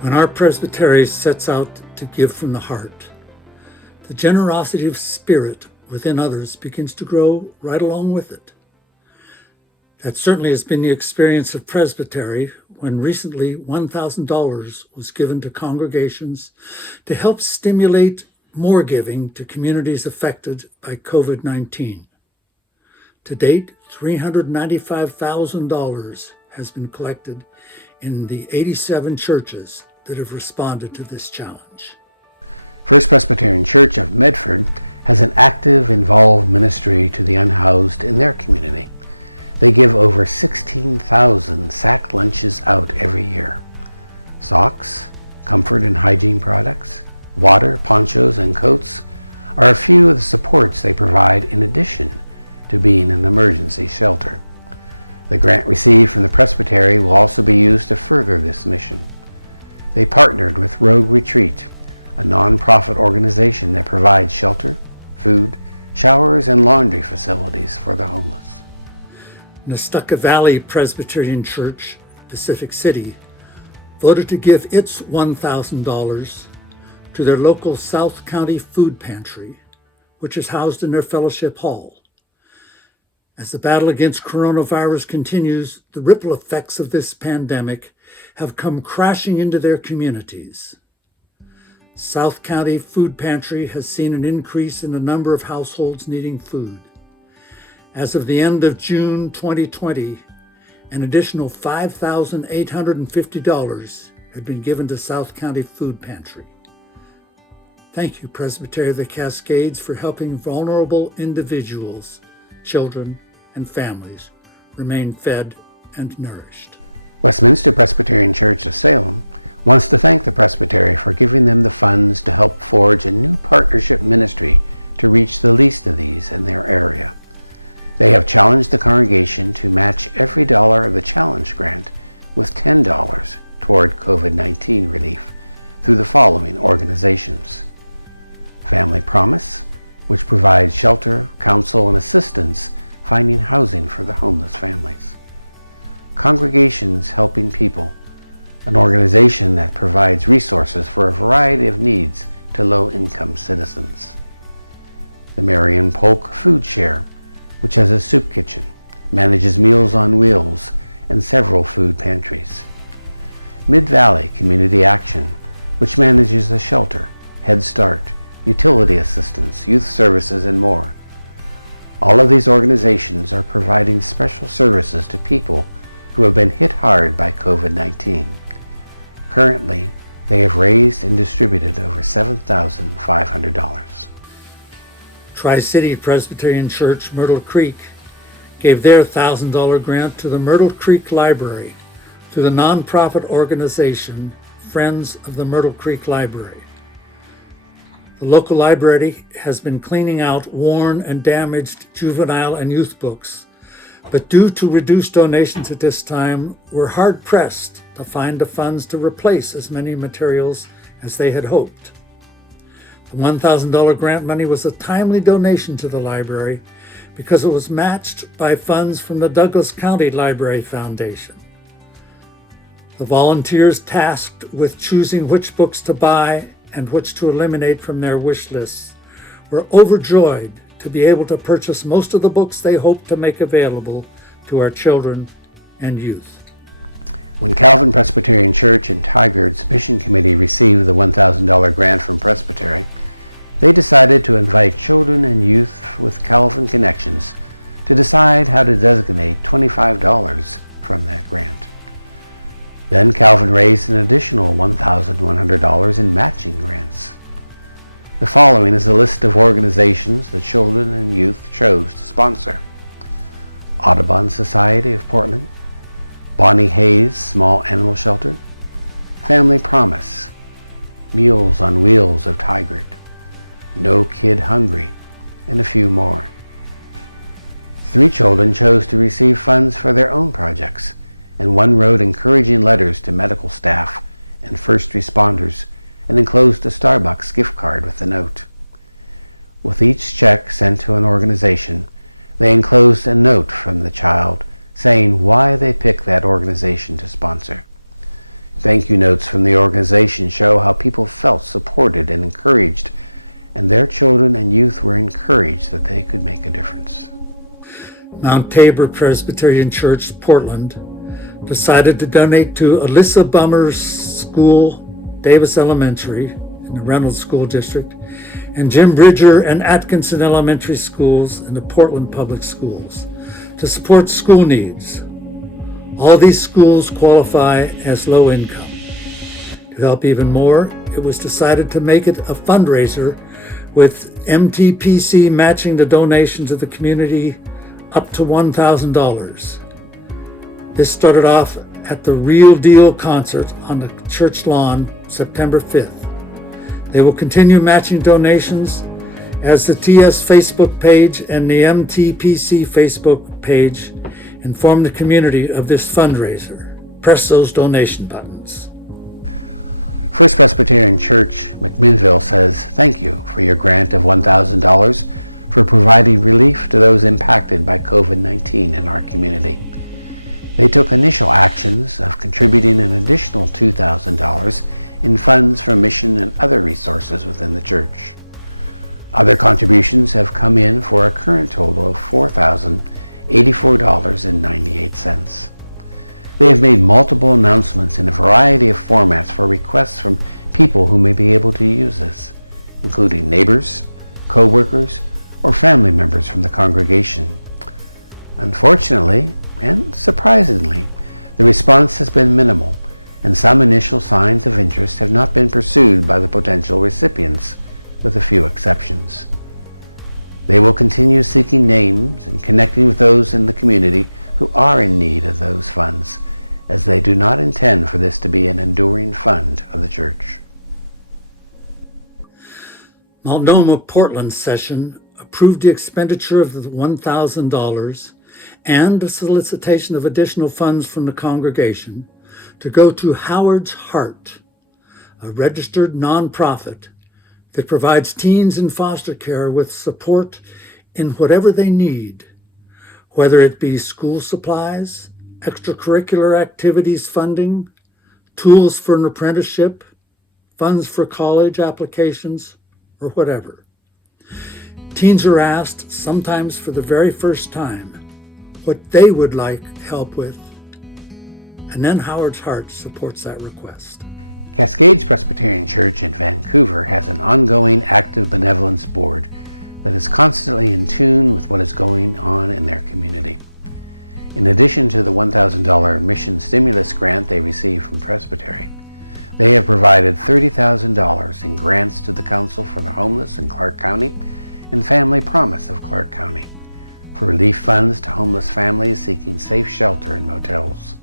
When our Presbytery sets out to give from the heart, the generosity of spirit within others begins to grow right along with it. That certainly has been the experience of Presbytery when recently $1,000 was given to congregations to help stimulate more giving to communities affected by COVID-19. To date, $395,000 has been collected in the 87 churches that have responded to this challenge. First Presbyterian Church of Medford has an active, involved ministry to the unhoused in their community. They give over 16,000 sack lunches out every year. Socks, comfort and hygiene products, water, ponchos, and coats are a few of the supports they provide in addition to being an emergency shelter. The grant received from the Presbytery will also be used to further this mission. They partnered with Rogue Retreat, a non-profit organization that provides shelter, food, showers, and laundry facilities for the homeless. Nestucca Valley Presbyterian Church, Pacific City, voted to give its $1,000 to their local South County food pantry, which is housed in their fellowship hall. As the battle against coronavirus continues, the ripple effects of this pandemic have come crashing into their communities. South County Food Pantry has seen an increase in the number of households needing food. As of the end of June 2020, an additional $5,850 had been given to South County Food Pantry. Thank you, Presbytery of the Cascades, for helping vulnerable individuals, children, and families remain fed and nourished. Westminster Presbyterian Church of Salem wants to thank the Presbytery for giving them the funds to help forge a new partnership ministry to reach the least of these in their area. They have challenged the congregation to match every dollar of the challenge grant with $10 toward COVID-19 relief through the following organizations: Family Promise, which provides shelter, counsel, and assistance finding housing for the homeless families. Congregations Helping People, an organization that provides resources for a variety of needs to low-income citizens. The Marion Polk Food Share, which has a soup kitchen, manages Meals on Wheels, and several food pantries. Mid-Valley Community Action, which manages a shelter, Head Start, utility assistance, youth services, and more. All of these organizations are providing special services to people who have been hit hard by COVID-19. Currently, they have raised and distributed over $7,500. Tri-City Presbyterian Church Myrtle Creek gave their $1,000 grant to the Myrtle Creek Library through the nonprofit organization Friends of the Myrtle Creek Library. The local library has been cleaning out worn and damaged juvenile and youth books, but due to reduced donations at this time, we're hard-pressed to find the funds to replace as many materials as they had hoped. The $1,000 grant money was a timely donation to the library because it was matched by funds from the Douglas County Library Foundation. The volunteers tasked with choosing which books to buy and which to eliminate from their wish lists were overjoyed to be able to purchase most of the books they hoped to make available to our children and youth. When Calvin Presbyterian Church and Tigard's Mission Committee received the $1,000 grant from Presbytery, they decided to invite children and youth with Calvin connections to decide how to designate $25 from that grant. Then Calvin raised an additional $1,100 in matching grants. The following is a list of organizations the children and youth chose to sponsor: Audubon Society of Portland, Bonnie Hayes Small Animal Shelter, Family Promise, Meals on Wheels of Tigard, No Kid Hungry, and a few more. 3 children chose to receive funds for their own projects, and one wrote encouraging letters to medical staff and first responders and enclosed a Starbucks gift card with a note. With each check sent to an organization, they enclosed a note from the child saying why they picked that organization to sponsor. Thank you notes from the organization show how people felt supported and encouraged, and their children and youth were encouraged that they could make a difference. Mount Tabor Presbyterian Church, Portland, decided to donate to Alyssa Bummer's School, Davis Elementary, in the Reynolds School District, and Jim Bridger and Atkinson Elementary Schools in the Portland Public Schools to support school needs. All these schools qualify as low income. To help even more, it was decided to make it a fundraiser with MTPC matching the donation to the community up to $1,000. This started off at the Real Deal concert on the church lawn September 5th. They will continue matching donations as the TS Facebook page and the MTPC Facebook page inform the community of this fundraiser. Press those donation buttons. First Presbyterian Church, McMinnville says, thank you for your grant of $1,000 for providing relief to those impacted by COVID-19 in our community. They took initial actions of contributing an additional $2,000 in funds for mission and other resources within the church. Other contributions have come in for a current total of $4,084.98. They have made multiple announcements in a variety of formats for requests from people who may be able to use this, including neighbors, co-workers, or family members from the congregation. Unfortunately, and surprisingly, the response has been minimal, and some initial signs of interest have not been pursued by the potential recipients, with a few exceptions. They will continue seeking names and connecting with those in the community who are in need of those funds, as they do not intend for this to be an enduring fund of the church. Multnomah Portland session approved the expenditure of the $1,000 and the solicitation of additional funds from the congregation to go to Howard's Heart, a registered nonprofit that provides teens in foster care with support in whatever they need, whether it be school supplies, extracurricular activities funding, tools for an apprenticeship, funds for college applications, or whatever. Teens are asked, sometimes for the very first time, what they would like help with, and then Howard's Heart supports that request. Cascades Presbyterian Church in Vancouver has an ongoing active benevolence board that is constantly in tune with what is going on in their community. In addition to the $1,000 mission stimulus grant they received from Presbytery, they have provided $30,000 in grants to the Council for the Homeless in Clark County and Family Promise of Clark County for relief funds to homeless families seeking safe shelter in motels.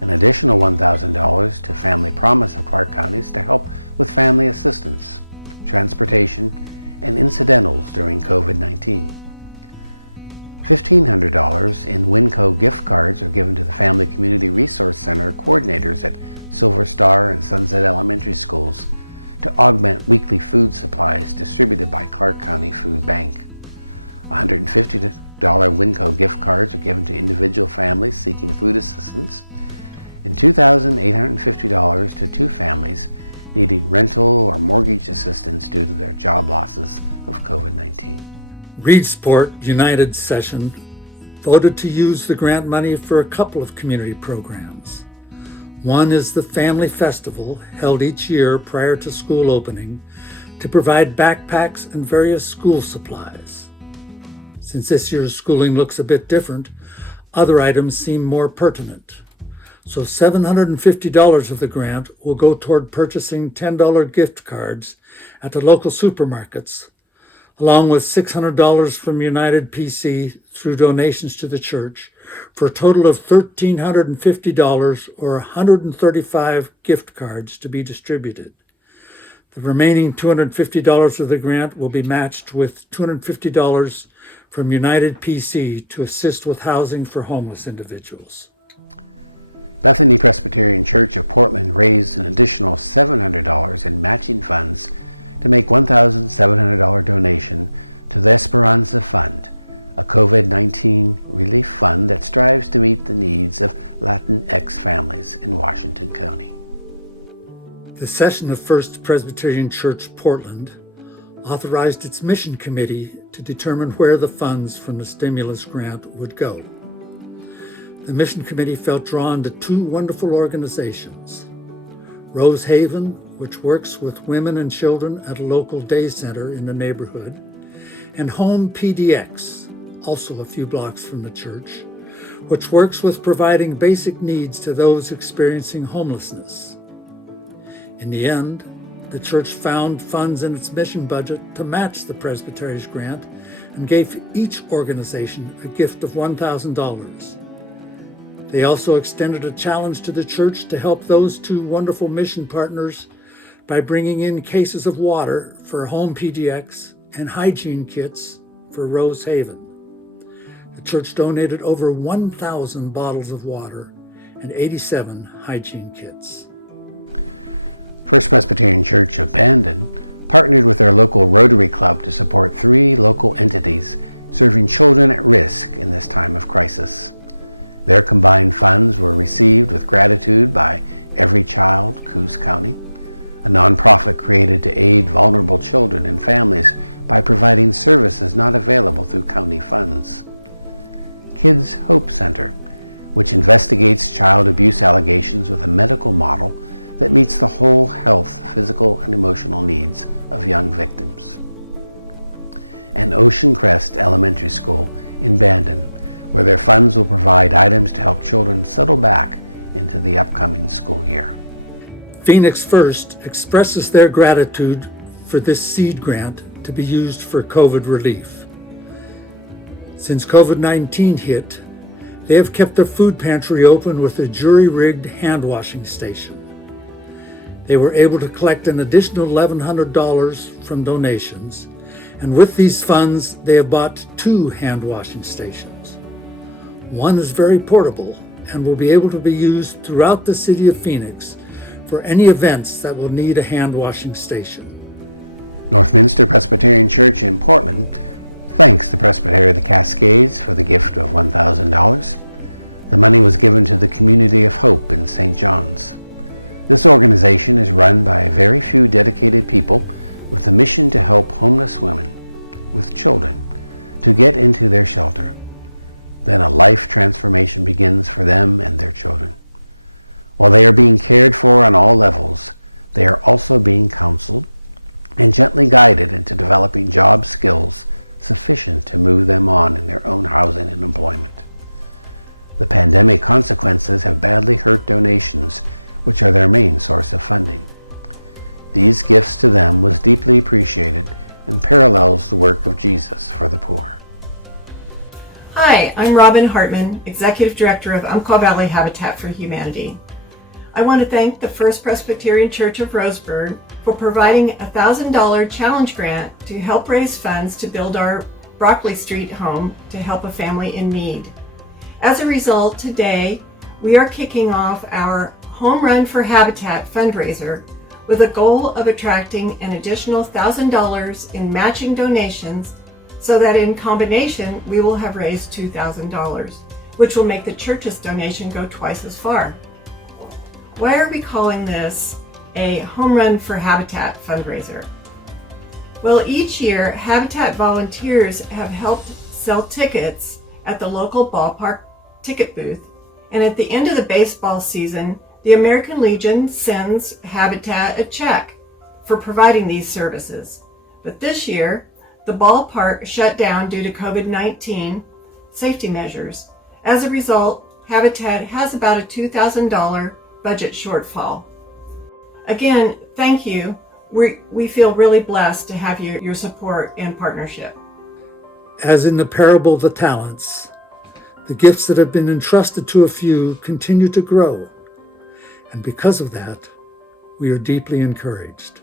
An additional $1,000 to Family Promise of Clark County to help with family assistance, transportation, and incidentals during COVID-19. $1,500 in Winco gift cards are given to the Family Community Resource Center coordinators at Silver Star and Sunset Elementary Schools to augment weekly food supplies distributed by Clark County Food Bank. $150 Winco gift cards are given to individual families seeking food assistance, and $2,850 to two families needing rental or mortgage assistance due to their job losses of COVID-19. Reedsport United Session voted to use the grant money for a couple of community programs. One is the Family Festival, held each year prior to school opening, to provide backpacks and various school supplies. Since this year's schooling looks a bit different, other items seem more pertinent. So $750 of the grant will go toward purchasing $10 gift cards at the local supermarkets, along with $600 from United PC through donations to the church, for a total of $1,350 or 135 gift cards to be distributed. The remaining $250 of the grant will be matched with $250 from United PC to assist with housing for homeless individuals. Bethany Presbyterian Church of Portland raised an additional $700 in matching funds to make $1,700 donation to the Esperanza Fund, a COVID-19 relief fund that strives to meet the needs of Latinx families in Washington County. The session of First Presbyterian Church Portland authorized its mission committee to determine where the funds from the stimulus grant would go. The mission committee felt drawn to two wonderful organizations: Rose Haven, which works with women and children at a local day center in the neighborhood, and Home PDX, also a few blocks from the church, which works with providing basic needs to those experiencing homelessness. In the end, the church found funds in its mission budget to match the Presbytery's grant and gave each organization a gift of $1,000. They also extended a challenge to the church to help those two wonderful mission partners by bringing in cases of water for Home PDX and hygiene kits for Rose Haven. The church donated over 1,000 bottles of water and 87 hygiene kits. First Presbyterian Church of Bandon partnered with their local Rotary Club to support 3 local entities serving children at risk in this time of crisis. Their combined funds were received with gratitude by Every Child, Coos County, a nonprofit created to aid vulnerable children and families by providing services not available through county funds. Kids Hope Center, which investigates child abuse allegations with a medical model that meets the whole health, physical, and emotional needs of young victims. And Ocean Crest Elementary School in Bandon, where their funds will provide items to help children settle back into the upcoming school year. Phoenix First expresses their gratitude for this seed grant to be used for COVID relief. Since COVID-19 hit, they have kept their food pantry open with a jury-rigged hand-washing station. They were able to collect an additional $1,100 from donations, and with these funds, they have bought 2 hand-washing stations. One is very portable and will be able to be used throughout the city of Phoenix for any events that will need a hand-washing station. Northminster Presbyterian Church in Portland thanks the Presbytery of the Cascades for the gift of $1,000. The money was given to the Community of Hope in St. John's. This organization is run by very few dedicated people with a mission to help homeless women with children to get into their shelter. Then a life transformation begins for them and their children. While they are being cared for on all levels, they are also being counseled and gently guided into developing job skills sufficient to move them on in their own housing and employment. The pandemic consequences have badly hurt donations, which are their main source of funding. These gifts to them was deeply appreciated and parallels the work of Jesus for the poor. Hi, I'm Robin Hartman, Executive Director of Umpqua Valley Habitat for Humanity. I want to thank the First Presbyterian Church of Roseburg for providing a $1,000 challenge grant to help raise funds to build our Broccoli Street home to help a family in need. As a result, today we are kicking off our Home Run for Habitat fundraiser with a goal of attracting an additional $1,000 in matching donations so that in combination we will have raised $2,000, which will make the church's donation go twice as far. Why are we calling this a Home Run for Habitat fundraiser? Well, each year Habitat volunteers have helped sell tickets at the local ballpark ticket booth, and at the end of the baseball season, the American Legion sends Habitat a check for providing these services. But this year, the ballpark shut down due to COVID-19 safety measures. As a result, Habitat has about a $2,000 budget shortfall. Again, thank you. We feel really blessed to have your support and partnership. As in the parable of the talents, the gifts that have been entrusted to a few continue to grow. And because of that, we are deeply encouraged.